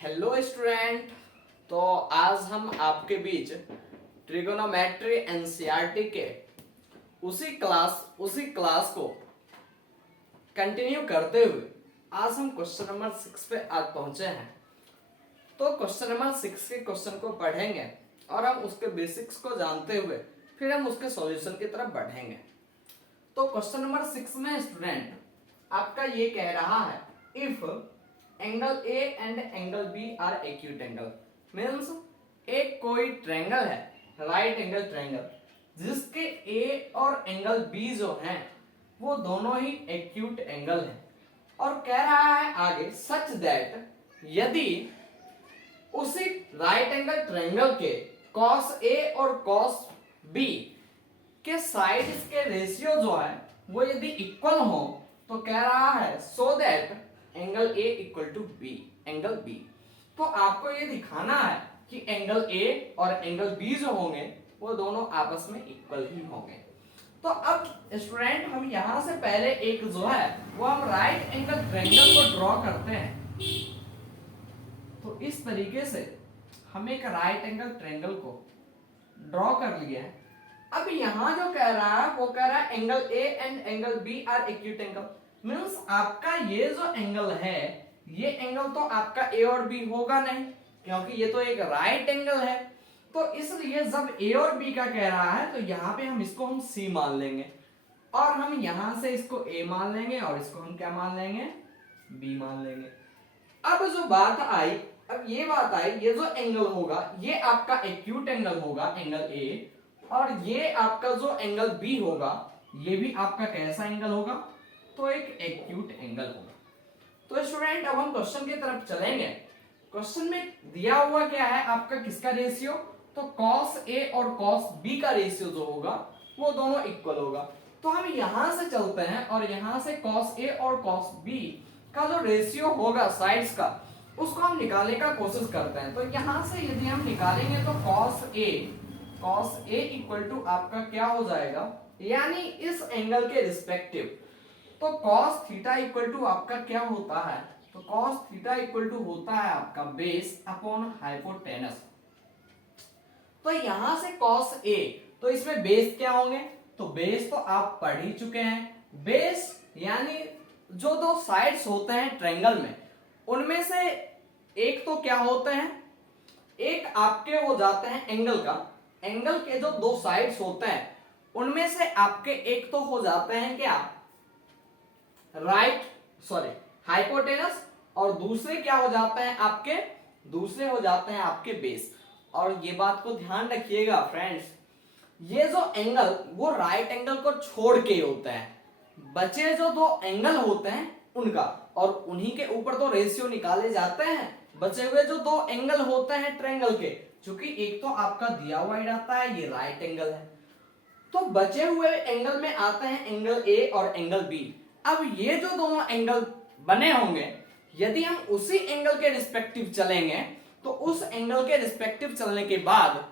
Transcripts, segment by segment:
Hello student. तो आज हम आपके बीच ट्रिगोनोमेट्री एनसीईआरटी के उसी क्लास को कंटिन्यू करते हुए आज हम क्वेश्चन नंबर 6 पे आज पहुंचे हैं। तो क्वेश्चन नंबर 6 के क्वेश्चन को पढ़ेंगे और हम उसके बेसिक्स को जानते हुए फिर हम उसके सॉल्यूशन की तरफ बढ़ेंगे। तो क्वेश्चन नंबर 6 में स्टूडेंट आपका ये कह रहा है, if angle A and angle B are acute angle, means एक कोई ट्रायंगल है, राइट एंगल ट्रायंगल, जिसके ए और एंगल बी जो हैं वो दोनों ही एक्यूट एंगल हैं। और कह रहा है आगे, सच दैट यदि उसी राइट एंगल ट्रायंगल के cos A और cos B के साइड्स के रेशियो जो है वो यदि इक्वल हो तो कह रहा है so that angle A equal to B, angle B। तो आपको ये दिखाना है कि एंगल A और एंगल B जो होंगे वो दोनों आपस में इक्वल ही होंगे। तो अब स्टूडेंट हम यहां से पहले एक जो है वो हम राइट एंगल ट्रायंगल को ड्रॉ करते हैं। तो इस तरीके से हम एक राइट एंगल ट्रायंगल को ड्रॉ कर लिया है। अब यहां जो कह रहा है वो कह रहा है angle A and angle B are acute angle, means आपका ये जो एंगल है ये एंगल तो आपका ए और बी होगा नहीं, क्योंकि ये तो एक राइट एंगल है। तो इसलिए जब ए और बी का कह रहा है तो यहाँ पे हम इसको हम सी मान लेंगे और हम यहां से इसको ए मान लेंगे और इसको हम क्या मान लेंगे, बी मान लेंगे। अब जो बात आई, अब ये बात आई, ये जो एंगल होगा ये आपका एक्यूट एंगल होगा, एंगल ए, और ये आपका जो एंगल बी होगा ये भी आपका कैसा एंगल होगा, तो एक एक्यूट एंगल होगा। तो स्टूडेंट अब हम क्वेश्चन की तरफ चलेंगे। क्वेश्चन में दिया हुआ क्या है आपका, किसका रेशियो, तो cos A और cos B का रेशियो जो होगा वो दोनों इक्वल होगा। तो हम यहां से चलते हैं और यहां से cos A और cos B का जो रेशियो होगा साइड्स का उसको हम निकालने का कोशिश करते हैं। तो यहां से यदि हम निकालेंगे तो cos A इक्वल टू आपका क्या हो जाएगा, यानी इस एंगल के रिस्पेक्टिव, तो cos थीटा इक्वल टू आपका क्या होता है, तो cos थीटा इक्वल टू होता है आपका बेस अपॉन हाइपोटेनस। तो यहां से cos A, तो इसमें बेस क्या होंगे, तो बेस तो आप पढ़ ही चुके हैं। बेस यानी जो दो साइड्स होते हैं ट्रायंगल में उनमें से एक तो क्या होते हैं, एक आपके हो जाते हैं एंगल का, एंगल के जो दो साइड्स होते हैं उनमें से आपके एक तो हो जाते हैं क्या, हाइपोटेनस, और दूसरे क्या हो जाते हैं आपके, दूसरे हो जाते हैं आपके बेस। और ये बात को ध्यान रखिएगा फ्रेंड्स, ये जो एंगल वो राइट एंगल को छोड़ के होता है, बचे जो दो एंगल होते हैं उनका, और उन्हीं के ऊपर तो रेशियो निकाले जाते हैं। बचे हुए जो दो एंगल होते हैं ट्रायंगल के, क्योंकि एक तो आपका दिया हुआ ही रहता है ये राइट एंगल है, तो बचे हुए एंगल में आते हैं एंगल ए और एंगल बी। अब ये जो दोनों एंगल बने होंगे यदि हम उसी एंगल के रिस्पेक्टिव चलेंगे तो उस एंगल के रिस्पेक्टिव चलने के बाद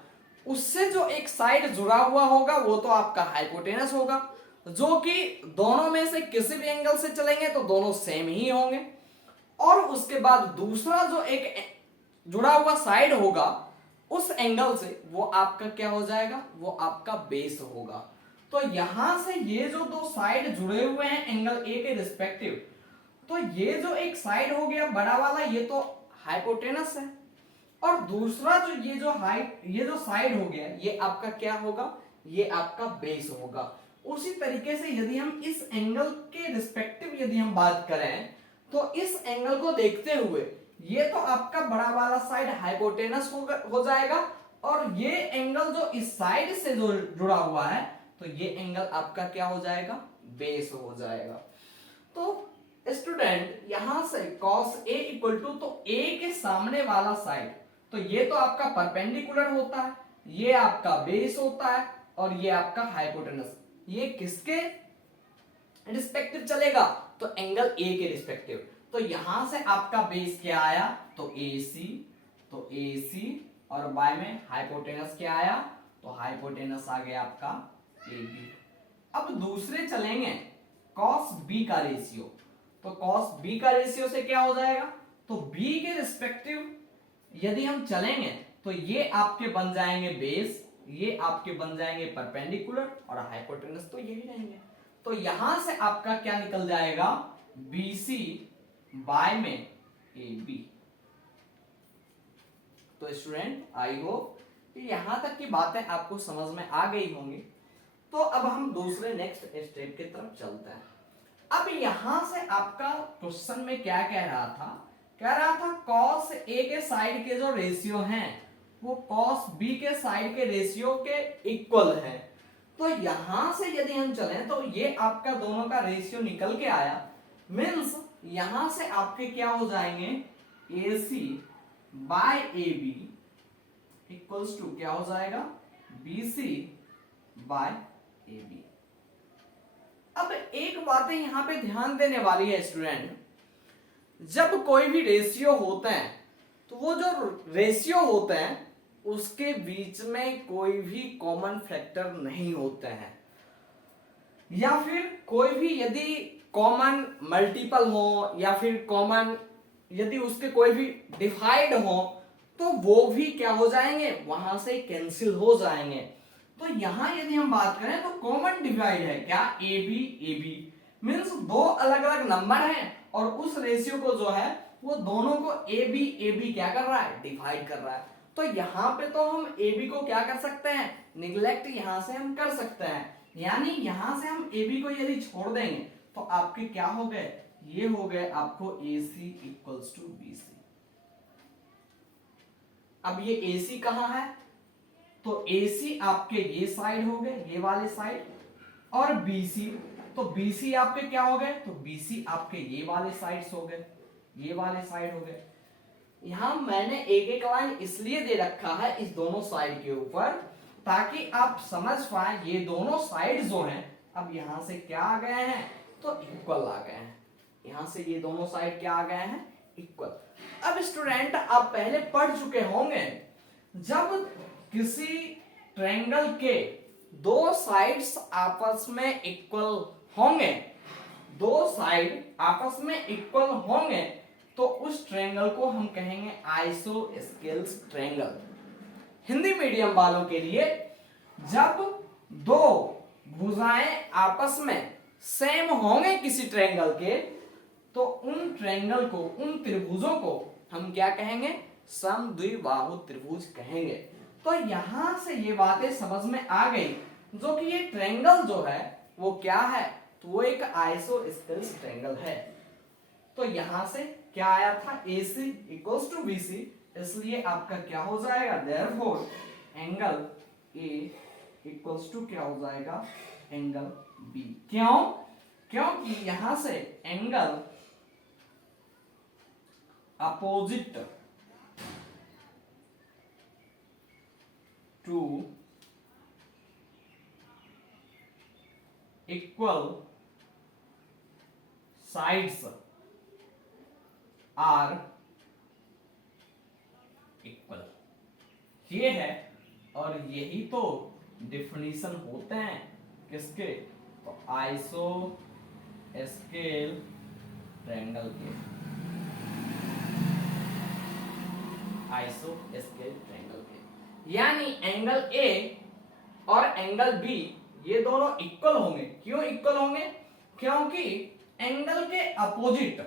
उससे जो एक साइड जुड़ा हुआ होगा वो तो आपका हाइपोटेनस होगा, जो कि दोनों में से किसी भी एंगल से चलेंगे तो दोनों सेम ही होंगे। और उसके बाद दूसरा जो एक जुड़ा हुआ साइड होगा उस एंगल से वो आपका क्या हो जाएगा, वो आपका बेस होगा। तो यहां से ये जो दो साइड जुड़े हुए हैं एंगल ए के रिस्पेक्टिव, तो ये जो एक साइड हो गया बड़ा वाला ये तो हाइपोटेनस है, और दूसरा जो ये जो साइड हो गया ये आपका क्या होगा, ये आपका बेस होगा। उसी तरीके से यदि हम इस एंगल के रिस्पेक्टिव यदि हम बात करें तो इस एंगल को देखते हुए ये तो आपका बड़ा वाला साइड हाइपोटेनस हो जाएगा, और ये एंगल जो इस साइड से जो जुड़ा हुआ है तो ये एंगल आपका क्या हो जाएगा, बेस हो जाएगा। तो स्टूडेंट यहां से cos A इक्वल टू, तो A के सामने वाला साइड, तो ये तो आपका परपेंडिकुलर होता है, ये आपका बेस होता है और ये आपका हाइपोटेनस, ये किसके रिस्पेक्टिव चलेगा, तो एंगल ए के रिस्पेक्टिव। तो यहां से आपका बेस क्या आया, तो AC, तो AC, और बाय में हाइपोटेनस क्या आया, तो हाइपोटेनस आ गया आपका AB। अब दूसरे चलेंगे cos B का रेशियो, तो cos B का रेशियो से क्या हो जाएगा, तो B के रिस्पेक्टिव यदि हम चलेंगे तो ये आपके बन जाएंगे बेस, ये आपके बन जाएंगे परपेंडिकुलर और हाइपोटेनस तो यही रहेंगे। तो यहां से आपका क्या निकल जाएगा, BC बाय में AB। तो स्टूडेंट आई होप कि यहां तक की बातें आपको समझ में आ गई होंगी। तो अब हम दूसरे नेक्स्ट स्टेप की तरफ चलते हैं। अब यहां से आपका क्वेश्चन में क्या कह रहा था, कह रहा था cos A के साइड के जो रेशियो हैं वो cos B के साइड के रेशियो के इक्वल है। तो यहां से यदि हम चलें तो ये आपका दोनों का रेशियो निकल के आया, मीन्स यहां से आपके क्या हो जाएंगे, AC by AB equals to क्या हो जाएगा, BC बाय AB। अब एक बात यहां पे ध्यान देने वाली है स्टूडेंट, जब कोई भी रेशियो होता है तो वो जो रेशियो होते हैं उसके बीच में कोई भी कॉमन फैक्टर नहीं होते हैं, या फिर कोई भी यदि कॉमन मल्टीपल हो या फिर कॉमन यदि उसके कोई भी डिवाइड हो तो वो भी क्या हो जाएंगे, वहां से कैंसिल हो जाएंगे। तो यहां यदि हम बात करें तो कॉमन डिवाइड है क्या, AB AB, मीन्स दो अलग अलग नंबर हैं और उस रेशियो को जो है वो दोनों को AB AB क्या कर रहा है, डिवाइड कर रहा है। तो यहाँ पे तो हम AB को क्या कर सकते हैं, निगलेक्ट यहां से हम कर सकते हैं, यानी यहां से हम AB को यदि छोड़ देंगे तो आपके क्या हो गए, ये हो गए आपको AC इक्वल्स टू BC। अब ये AC कहां है, तो AC आपके ये साइड हो गए, ये वाले साइड, और BC, तो BC आपके क्या हो गए, तो BC आपके ये वाले साइड्स हो गए, ये वाले साइड हो गए। यहां मैंने एक एक लाइन इसलिए दे रखा है इस दोनों साइड के ऊपर ताकि आप समझ पाए ये दोनों साइड जो हैं अब यहां से क्या आ गए हैं, तो इक्वल आ गए हैं। यहां से ये दोनों साइड क्या आ गए हैं, इक्वल। अब स्टूडेंट आप पहले पढ़ चुके होंगे, जब किसी ट्रायंगल के दो साइड्स आपस में इक्वल होंगे, दो साइड आपस में इक्वल होंगे तो उस ट्रायंगल को हम कहेंगे आइसोस्केल्स ट्रायंगल। हिंदी मीडियम वालों के लिए, जब दो भुजाएं आपस में सेम होंगे किसी ट्रायंगल के तो उन ट्रायंगल को, उन त्रिभुजों को हम क्या कहेंगे, समद्विबाहु त्रिभुज कहेंगे। तो यहां से ये बातें समझ में आ गई, जो कि ये ट्रायंगल जो है वो क्या है, तो वो एक आइसोस्केल्स ट्रायंगल है। तो यहां से क्या आया था, AC इक्वल्स टू BC, इसलिए आपका क्या हो जाएगा, therefore angle A equals to क्या हो जाएगा, एंगल B। क्यों, क्योंकि यहां से angle opposite to equal sides are equal, ये है। और यही तो डिफिनीशन होते हैं किसके, तो आइसो स्केल ट्रायंगल के, आइसो स्केल ट्रायंगल के, यानी एंगल A और एंगल B ये दोनों इक्वल होंगे। क्यों इक्वल होंगे, क्योंकि एंगल के अपोजिट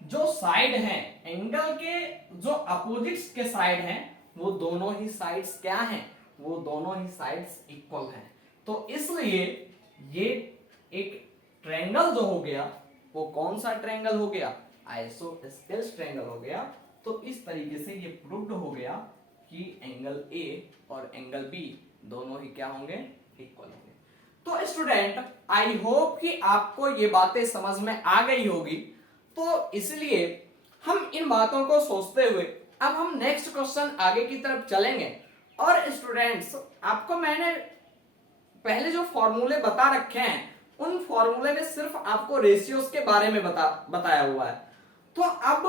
जो साइड हैं, एंगल के जो अपोजिट्स के साइड हैं वो दोनों ही साइड्स क्या हैं, वो दोनों ही साइड्स इक्वल हैं। तो इसलिए ये एक ट्रायंगल जो हो गया वो कौन सा ट्रायंगल हो गया, आइसोस्केल्स ट्रायंगल हो गया। तो इस तरीके से ये प्रूव्ड हो गया कि एंगल A और एंगल B दोनों ही क्या होंगे, इक्वल होंगे। तो स्टूडेंट आई होप कि आपको ये बातें समझ में आ गई होगी। तो इसलिए हम इन बातों को सोचते हुए अब हम नेक्स्ट क्वेश्चन आगे की तरफ चलेंगे। और स्टूडेंट्स आपको मैंने पहले जो फॉर्मूले बता रखे हैं उन फॉर्मूले में सिर्फ आपको रेशियोज के बारे में बताया हुआ है। तो अब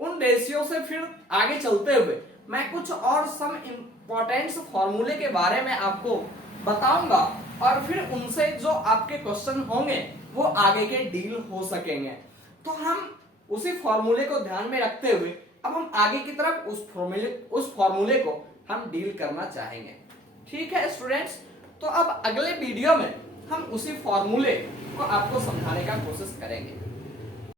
उन रेशियो से फिर आगे चलते हुए मैं कुछ और सम इंपॉर्टेंट फॉर्मूले के बारे में आपको बताऊंगा और फिर उनसे जो आपके क्वेश्चन होंगे वो आगे के डील हो सकेंगे। तो हम उसी फॉर्मूले को ध्यान में रखते हुए अब हम आगे की तरफ उस फॉर्मूले को हम डील करना चाहेंगे। ठीक है स्टूडेंट्स, तो अब अगले वीडियो में हम उसी फॉर्मूले को आपको समझाने का कोशिश करेंगे।